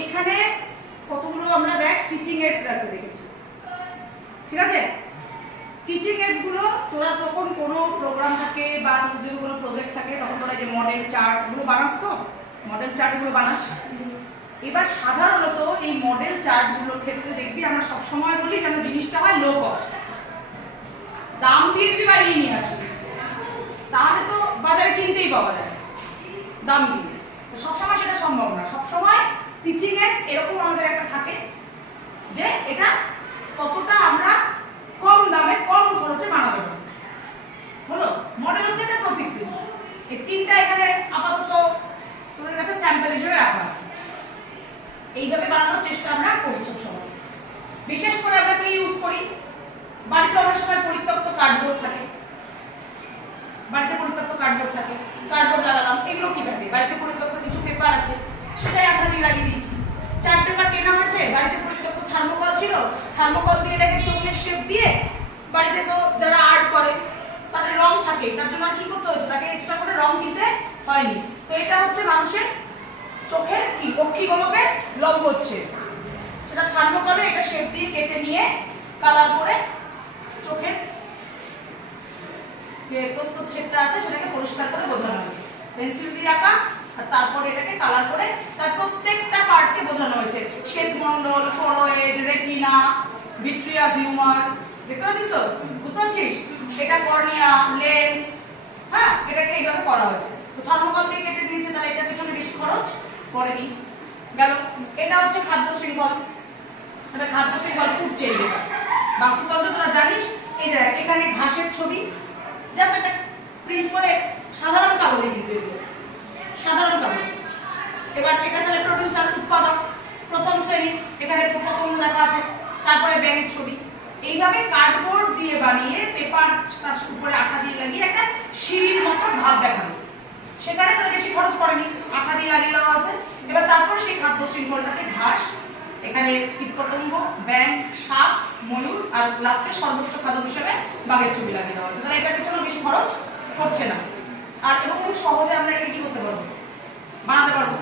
এইখানে কতগুলো আমরা দেখ টিচিং এইডস রাখতে দেখেছি, ঠিক আছে? টিচিং এইডস গুলো তোরা যখন কোনো প্রোগ্রাম থাকে বা যদি কোনো প্রজেক্ট থাকে তখন তোরা যে মডেল চার্ট গুলো বানাস, তো মডেল চার্ট গুলো বানাস। এবার সাধারণত এই মডেল চার্ট গুলোর ক্ষেত্রে দেখবি আমরা সবসময় বলি যেন জিনিসটা হয় লো কস্ট, দাম দিয়ে যদি বাড়িয়ে নিয়ে আসি তাহলে তো বাজারে কিনতেই পাওয়া যায় দাম দিয়ে, সবসময় সেটা সম্ভব না। সবসময় টিচিং এইডস এরকম আমাদের একটা থাকে যে এটা কতটা আমরা কম দামে কম খরচে বানাতে পারবো। হলো মডেল হচ্ছে একটা প্রতীক। এই তিনটা এখানে আপাতত তোদের কাছে স্যাম্পল হিসেবে রাখা আছে। এইভাবে বানানোর চেষ্টা আমরা করি সবসময়। বিশেষ করে আমরা কি ইউজ করি, বাড়িতে অনেক সময় পরিত্যক্ত কার্ডবোর্ড থাকে, বাড়িতে পরিত্যক্ত কার্ডবোর্ড থাকে, কার্ডবোর্ড লাগালাম, এগুলো কি থাকে, বাড়িতে পরিত্যক্ত কিছু পেপার আছে সেটাই আঠা দিয়ে লাগিয়ে দিয়েছি। চার্ট পেপার কেনা হয়েছে, বাড়িতে পরিত্যক্ত থার্মোকল ছিল, থার্মোকল দিয়ে এটাকে চোখের শেপ দিয়ে, বাড়িতে তো যারা আর্ট করে তাদের রং থাকে, তার জন্য আর কি করতে হয়েছে, তাকে এক্সট্রা করে রং কিনতে হয়নি। তো এটা হচ্ছে মানুষের চোখের কি অক্ষিগোলকের লম্ব হচ্ছে, সেটা থার্মোকলে এটা শেপ দিয়ে কেটে নিয়ে কালার করে চোখের যে প্রস্তুত ছেদটা আছে সেটাকে পরিষ্কার করে বোঝানো হয়েছে, পেন্সিল দিয়ে আঁকা, আর তারপরে এটাকে কালার করে তার প্রত্যেকটা পার্টকে বোঝানো হয়েছে। শ্বেতমণ্ডল, ফোরহেড, রেটিনা, ভিট্রিয়াস হিউমার, দেখতে পাচ্ছিস তো, বুঝতে পারছিস? এটা কর্নিয়া, লেন্স, হ্যাঁ এটাকে এইভাবে করা হয়েছে। তো থার্মোকল দিয়ে কেটে দিয়েছে, তাহলে এটার পিছনে বেশি খরচ পড়েনি। গেল। এটা হচ্ছে খাদ্য শৃঙ্খল, এটা খাদ্য শৃঙ্খল ফুড চেইন। এটা বাস্তুতন্ত্র তোরা জানিস। এই যে এখানে ঘাসের ছবি, জাস্ট একটা প্রিন্ট করে সাধারণ কাগজে, কিন্তু এগুলো সাধারণ কাগজে। এবার এটা চলে প্রোডিউসার, উৎপাদক, প্রথম শ্রেণী, এখানে পতঙ্গ দেখা আছে, তারপরে ব্যাঙের ছবি। এইভাবে কার্ডবোর্ড দিয়ে বানিয়ে পেপার তার উপরে আঠা দিয়ে লাগিয়ে একটা সিঁড়ির মতো ধাপ দেখানো, সেখানে তার বেশি খরচ পড়েনি, আঠা দিয়ে লাগিয়ে দেওয়া আছে। এবার তারপর সেই খাদ্য শৃঙ্খলটাকে ঘাস, এখানে কীটপতঙ্গ, ব্যাঙ, সাপ, ময়ূর, আর লাস্টে সর্বোচ্চ খাদ্য হিসেবে বাঘের ছবি লাগিয়ে দেওয়া হচ্ছে। তাহলে এটার পেছনে বেশি খরচ পড়ছে না, আর এবং খুব সহজে আমরা এটাকে কি করতে পারবো, বানাতে পারবো।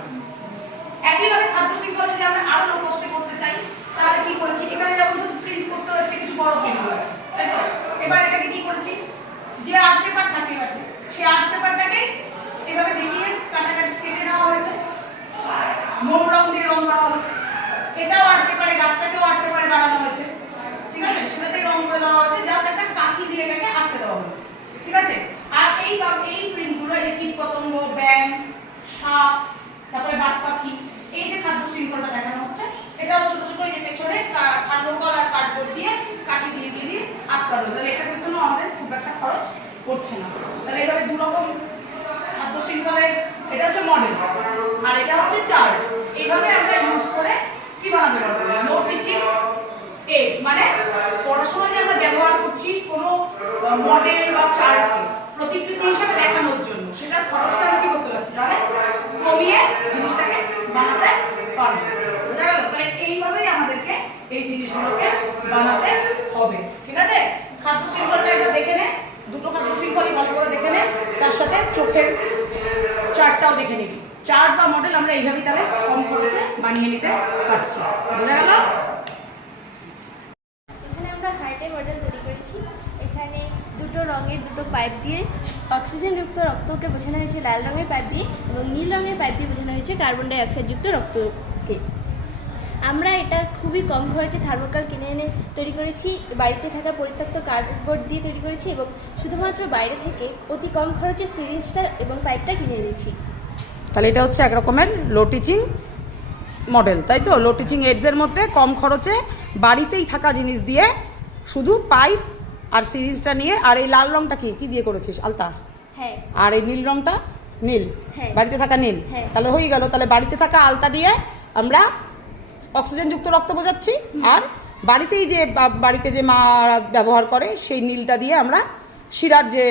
একইভাবে খাদ্য শৃঙ্খল যদি আমরা আরো লো কস্টে করতে চাই তাহলে কি করেছি, এখানে যেমন প্রিন্ট করতে হচ্ছে কিছু বড় প্রিন্ট আছে, তাই তো? এবার এটাকে কি করেছি, যে আর্ট পেপার থাকে এবারে সেই আর্ট পেপারটাকে এভাবে দেখিয়ে কাটাকাটি কেটে নেওয়া হয়েছে, মোম রং দিয়ে রং করা হলো। এটাও আর্ট পেপারে, গাছটাকেও আর্ট পেপারে বানানো হয়েছে, ঠিক আছে? সেটাতে রং করে দেওয়া হয়েছে, জাস্ট একটা কাঁচি দিয়ে এটাকে আটকে দেওয়া হলো, ঠিক আছে? আর এই প্রিন্টগুলো, এই কীটপতঙ্গ, ব্যাঙ, সাপ, তারপরে বাজ পাখি, এই যে খাদ্য শৃঙ্খলটা দেখানো হচ্ছে, এটাও ছোট ছোট এই যে পেছনে থার্মোকল আর কার্ডবোর্ড দিয়ে কাঁচি দিয়ে দিয়ে দিয়ে আটকানো। তাহলে এটার পেছনেও আমাদের খুব একটা খরচ পড়ছে না। তাহলে এবারে দু রকম খাদ্য শৃঙ্খলের, এটা হচ্ছে মডেল আর এটা হচ্ছে চার্ট। এইভাবে আমরা ইউজ করে কি বানাতে পারবো, লো টিচিং এইডস, মানে পড়াশোনায় যে আমরা ব্যবহার করছি কোনো মডেল বা চার্টকে প্রতিকৃতি হিসেবে দেখানোর জন্য, সেটার খরচটা আমরা কি করতে পারছি, তাহলে কমিয়ে জিনিসটাকে বানাতে পারবো। বুঝা গেল? তাহলে এইভাবেই আমাদেরকে এই জিনিসগুলোকে বানাতে হবে, ঠিক আছে? খাদ্য শৃঙ্খলটা একবার দেখে নে, দুটো খাদ্য শৃঙ্খলই ভালো করে দেখে নে, তার সাথে চোখের চার্টটাও দেখে নিবি। চার্ট বা মডেল আমরা এইভাবেই তাহলে কম খরচে বানিয়ে নিতে পারছি। বোঝা গেল? এখানে আমরা হার্টে মডেল তৈরি করেছি। এখানে দুটো রঙের দুটো পাইপ দিয়ে অক্সিজেনযুক্ত রক্তকে বোঝানো হয়েছে লাল রঙের পাইপ দিয়ে, এবং নীল রঙের পাইপ দিয়ে বোঝানো হয়েছে কার্বন ডাই অক্সাইডযুক্ত রক্তকে। আমরা এটা খুবই কম খরচে থার্মোকল কিনে এনে তৈরি করেছি, বাড়িতে থাকা পরিত্যক্ত কার্ডবোর্ড দিয়ে তৈরি করেছি, এবং শুধুমাত্র বাইরে থেকে অতি কম খরচে সিরিঞ্জটা এবং পাইপটা কিনে এনেছি। তাহলে এটা হচ্ছে এক রকমের লো টিচিং মডেল, তাই তো? লো টিচিং এইডসের মধ্যে কম খরচে বাড়িতেই থাকা জিনিস দিয়ে শুধু পাইপ আর সিরিজটা নিয়ে, আর এই লাল রংটা কি দিয়ে করেছিস, আলতা? হ্যাঁ। আর এই নীল রংটা নীল, হ্যাঁ। বাড়িতে থাকা নীল, হ্যাঁ। তাহলে হয়ে গেল। তাহলে বাড়িতে থাকা আলতা দিয়ে আমরা অক্সিজেনযুক্ত রক্ত বোঝাচ্ছি, আর বাড়িতেই যে বাড়িতে যে মা ব্যবহার করে সেই নীলটা দিয়ে আমরা শিরার যে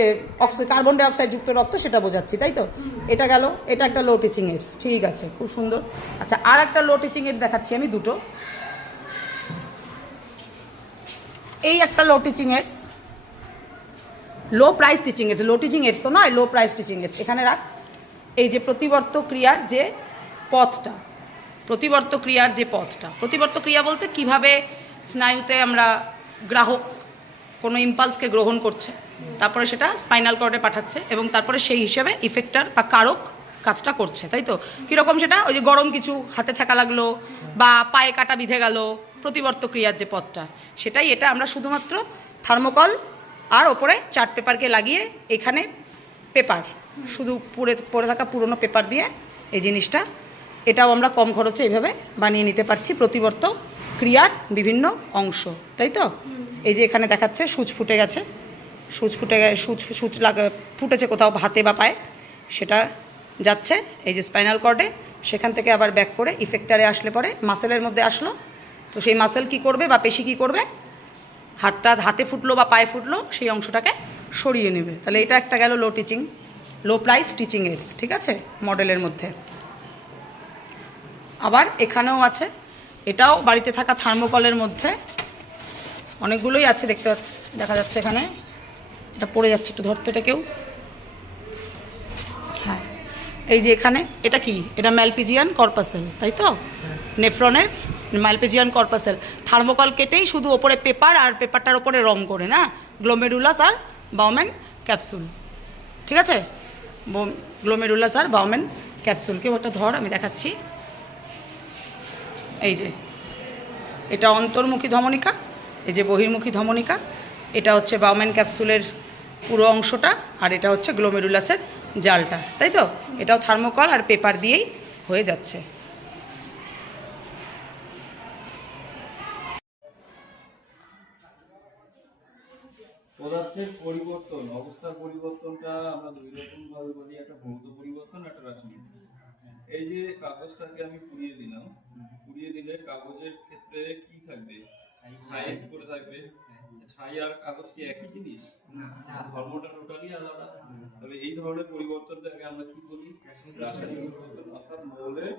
কার্বন ডাই অক্সাইড যুক্ত রক্ত সেটা বোঝাচ্ছি, তাই তো? এটা গেল, এটা একটা লো টিচিং এইডস, ঠিক আছে, খুব সুন্দর। আচ্ছা, আর একটা লো টিচিং এইডস দেখাচ্ছি আমি দুটো। এই একটা low teaching aids, low price teaching aids, low teaching aids তো নয়, লো প্রাইস টিচিং এইডস। এখানে রাখ, এই যে প্রতিবর্ত ক্রিয়ার যে পথটা, প্রতিবর্ত ক্রিয়ার যে পথটা, প্রতিবর্ত ক্রিয়া বলতে কিভাবে স্নায়ুতে আমরা গ্রাহক কোনো ইম্পালসকে গ্রহণ করছে, তারপরে সেটা স্পাইনাল কর্ডে পাঠাচ্ছে এবং তারপরে সেই হিসেবে ইফেক্টার বা কারক কাজটা করছে, তাই তো? কীরকম সেটা? ওই যে গরম কিছু হাতে ছ্যাঁকা লাগলো বা পায়ে কাটা বিঁধে গেল, প্রতিবর্ত ক্রিয়ার যে পথটা সেটাই। এটা আমরা শুধুমাত্র থার্মোকল আর ওপরে চার্ট পেপারকে লাগিয়ে এখানে পেপার, শুধু পড়ে থাকা পুরনো পেপার দিয়ে এই জিনিসটা, এটাও আমরা কম খরচে এইভাবে বানিয়ে নিতে পারছি প্রতিবর্ত ক্রিয়ার বিভিন্ন অংশ, তাই তো? এই যে এখানে দেখাচ্ছে সুচ ফুটে গেছে, সুচ ফুটেছে কোথাও হাতে বা পায়ে, সেটা যাচ্ছে এই যে স্পাইনাল কর্ডে, সেখান থেকে আবার ব্যাক করে ইফেক্টারে আসলে পরে মাসেলের মধ্যে আসলো। তো সেই মাসেল কি করবে বা পেশি কি করবে? হাতে ফুটলো বা পায়ে ফুটলো সেই অংশটাকে সরিয়ে নেবে। তাহলে এটা একটা গেল লো প্রাইস টিচিং এইডস, ঠিক আছে, মডেলের মধ্যে। আবার এখানেও আছে, এটাও বাড়িতে থাকা থার্মোকলের মধ্যে অনেকগুলোই আছে, দেখা যাচ্ছে এখানে। এটা পড়ে যাচ্ছে, একটু ধরতে এটা কেউ। হ্যাঁ, এই যে এখানে এটা কি? এটা ম্যালপিজিয়ান কর্পাসেল, তাই তো? নেফ্রনের ম্যালপিজিয়ান কর্পাসেল। থার্মোকল কেটেই শুধু ওপরে পেপার আর পেপারটার ওপরে রং করে না, গ্লোমেরুলাস আর বাউমেন ক্যাপসুল, ঠিক আছে? গ্লোমেরুলাস আর বাউমেন ক্যাপসুল। কেউ একটা ধর, আমি দেখাচ্ছি। এই যে এটা অন্তর্মুখী ধমনিকা, এই যে বহির্মুখী ধমনিকা, এটা হচ্ছে বাউমেন ক্যাপসুলের পুরো অংশটা, আর এটা হচ্ছে গ্লোমেরুলাসের জালটা, তাই তো? এটাও থার্মোকল আর পেপার দিয়েই হয়ে যাচ্ছে। পদার্থের পরিবর্তন, অবস্থার পরিবর্তনটা আমরা দুই রকম ভাবে বলি, একটা ভৌত পরিবর্তন, একটা রাসায়নিক। এই যে কাগজটাকে আমি পুড়িয়ে দিলাম, পুড়িয়ে দিলে কাগজের ক্ষেত্রে কি থাকবে? ছাই করে থাকবে। ছাই আর কাগজ কি একই জিনিস? ধর্মটা টোটালি আলাদা। তবে এই ধরনের পরিবর্তনটাকে আমরা কি বলি? রাসায়নিক পরিবর্তন, অর্থাৎ মৌলের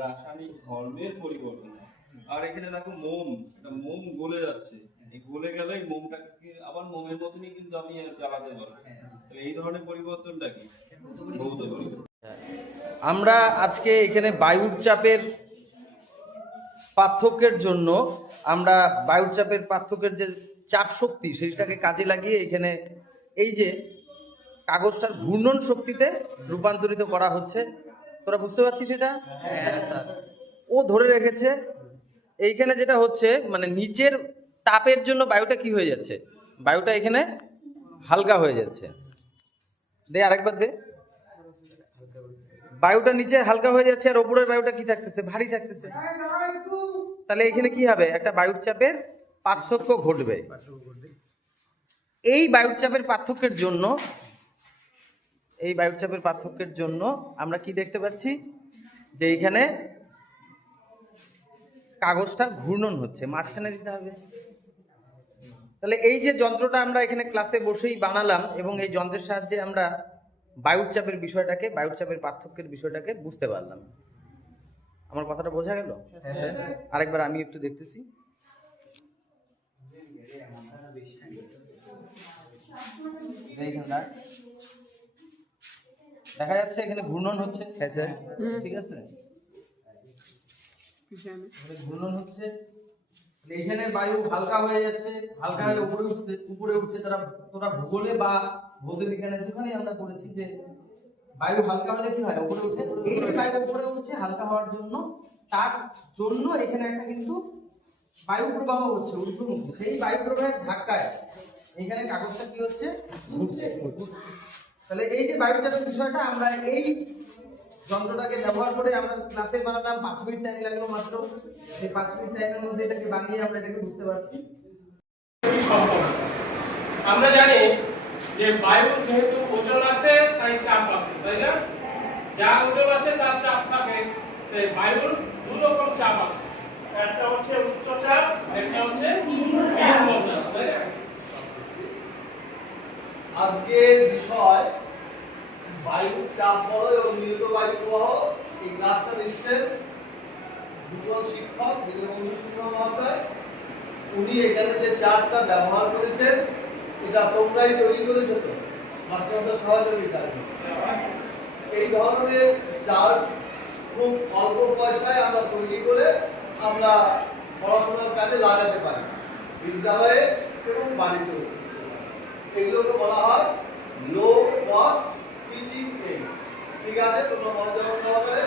রাসায়নিক ধর্মের পরিবর্তন। আর এখানে দেখো মোম, এটা মোম গলে যাচ্ছে, এই গলে গেলে এই মোমটাকে আবার মোমের মতনই কিন্তু আমি জ্বালাতে পারবো। তাহলে এই ধরনের পরিবর্তনটা কি? ভৌত পরিবর্তন। আমরা আজকে এখানে বায়ুর চাপের পার্থক্যের জন্য আমরা বায়ুর চাপের পার্থক্যের যে চাপ শক্তি সেটাকে কাজে লাগিয়ে এখানে এই যে কাগজটার ঘূর্ণন শক্তিতে রূপান্তরিত করা হচ্ছে। তোরা বুঝতে পারছিস সেটা? ও ধরে রেখেছে এইখানে যেটা হচ্ছে, মানে নিচের তাপের জন্য বায়ুটা কি হয়ে যাচ্ছে? বায়ুটা এখানে হালকা হয়ে যাচ্ছে। দে আরেকবার দে। বায়ুটা নিচে হালকা হয়ে যাচ্ছে আর ওপরের বায়ুটা কি থাকতেছে? ভারী থাকতেছে। তাহলে এখানে কি হবে? একটা বায়ুর চাপের পার্থক্য ঘটবে। এই বায়ুর চাপের পার্থক্যের জন্য আমরা কি দেখতে পাচ্ছি? যে এইখানে কাগজটা ঘূর্ণন হচ্ছে, মাঝখানে দিতে হবে। তাহলে এই যে যন্ত্রটা আমরা এখানে ক্লাসে বসেই বানালাম এবং এই যন্ত্রের সাহায্যে আমরা বায়ুর চাপের বিষয়টাকে, বায়ুর চাপের পার্থক্যের বিষয়টাকে বুঝতে পারলাম। আমার কথাটা বোঝা গেল? আরেকবার আমি একটু দেখতেছি। দেখা যাচ্ছে এখানে ঘূর্ণন হচ্ছে। হ্যাঁ স্যার, ঠিক আছে, ঘূর্ণন হচ্ছে। এখানে বায়ু হালকা হয়ে যাচ্ছে, হালকা হয়ে উপরে উঠছে। তোরা ভূগোলে বা ভৌত বিজ্ঞানের দোকানে আমরা পড়েছি যে বায়ু হালকা হলে কি হয়? উপরে উঠে। এই যে বায়ু উপরে উঠছে হালকা হওয়ার জন্য, তার জন্য এখানে একটা কিন্তু বায়ু প্রবাহ হচ্ছে ঊর্ধ্বমুখী। সেই বায়ু প্রবাহের ধাক্কায় এখানে কাগজটা কি হচ্ছে? ঘুরছে। তাহলে এই যে বায়ু চাপের বিষয়টা আমরা এই যন্ত্রটাকে ব্যবহার করে আমরা ক্লাসে বানালাম। 5 মিনিট টাইম লাগলো মাত্র। এই 5 মিনিট টাইমের মধ্যে এটাকে বানিয়ে আমরা এটাকে বুঝতে পারছি। আমরা জানি যে বায়ুর যেহেতু ওজন আছে তাই চাপ আছে, তাই না? যার ওজন আছে তার চাপ থাকে। তাই বায়ুর দুই রকম চাপ আছে, একটা হচ্ছে উচ্চ চাপ, একটা হচ্ছে নিম্ন চাপ, তাই না? আজকের বিষয় বায়ুর চাপ বলয় এবং নিয়ত বায়ু প্রবাহ। এই ক্লাসটা দিচ্ছেন দুজন শিক্ষক, দীনবন্ধু শিক্ষক মহাশয়। উনি এখানে যে চার্টটা ব্যবহার করেছেন এটা তোমরাই তৈরি করেছো তো, মাস্টারদের সহযোগিতা। এই ধরনের চার্ট খুব অল্প পয়সায় আমরা আমরা পড়াশোনার কাজে লাগাতে পারি, বিদ্যালয়ে এবং বাড়িতেও। এগুলোকে বলা হয় লো কস্ট টিচিং এইড। ঠিক আছে, তোমরা মনোযোগ সহকারে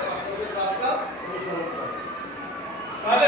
ক্লাসটা অনুসরণ করো। তাহলে